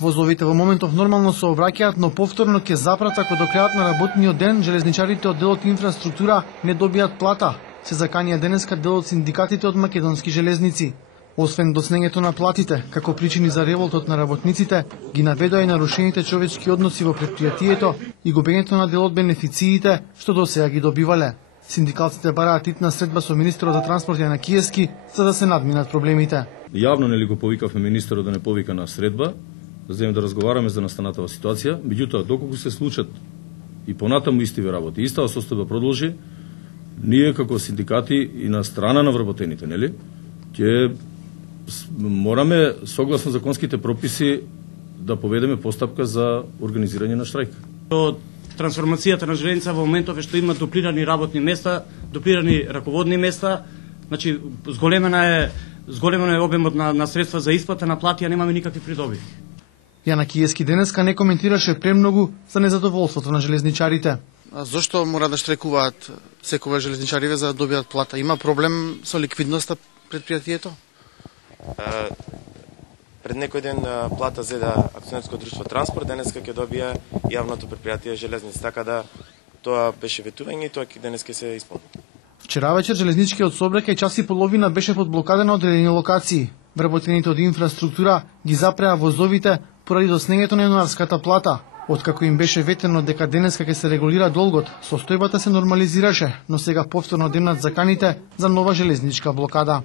Возовите во моментов нормално се обраќаат, но повторно ќе запрат ако до крајот на работниот ден железничарите од делот инфраструктура не добијат плата. Се заканија денеска дел од синдикатите од македонски железници. Освен доснењето на платите, како причини за револтот на работниците, ги наведоа и нарушените човечки односи во претпријатието и губењето на дел од бенефициите, што досега ги добивале. Синдикалците бараат итна средба со министерот за транспорт Јанаки Киевски за да се надминат проблемите. Јавно нели го повикавме министерот да не повика на средба, за да разговараме за настанатава ситуација, меѓутоа доколку се случат и понатаму истиве работи, истава состојба продолжи, ние како синдикати и на страна на вработените, нели, ќе мораме согласно законските прописи да поведеме постапка за организирање на штрайк. Трансформацијата на железница во моментов е што има дуплирани работни места, дуплирани раководни места, значи зголемен е обемот на средства за исплата на плати, а немаме никакви придобивки. Јанаки Киевски денеска не коментираше премногу за незадоволството на железничарите. А зошто мора да штрекуваат секогаш железничариве за да добијат плата? Има проблем со ликвидноста предпријатието? Пред некој ден плата зеда акционерско друштво Транспорт, денеска ќе добија јавното предпријатие Железници, така да тоа беше ветување и тоа денеска се исполни. Вчера вечер железничкиот сообраќај час и половина беше под блокада на одредени локации. Вработените од инфраструктура ги запреа возовите поради доснењето на јануарската плата. Откако им беше ветено дека денеска ќе се регулира долгот, состојбата се нормализираше, но сега повторно демнат заканите за нова железничка блокада.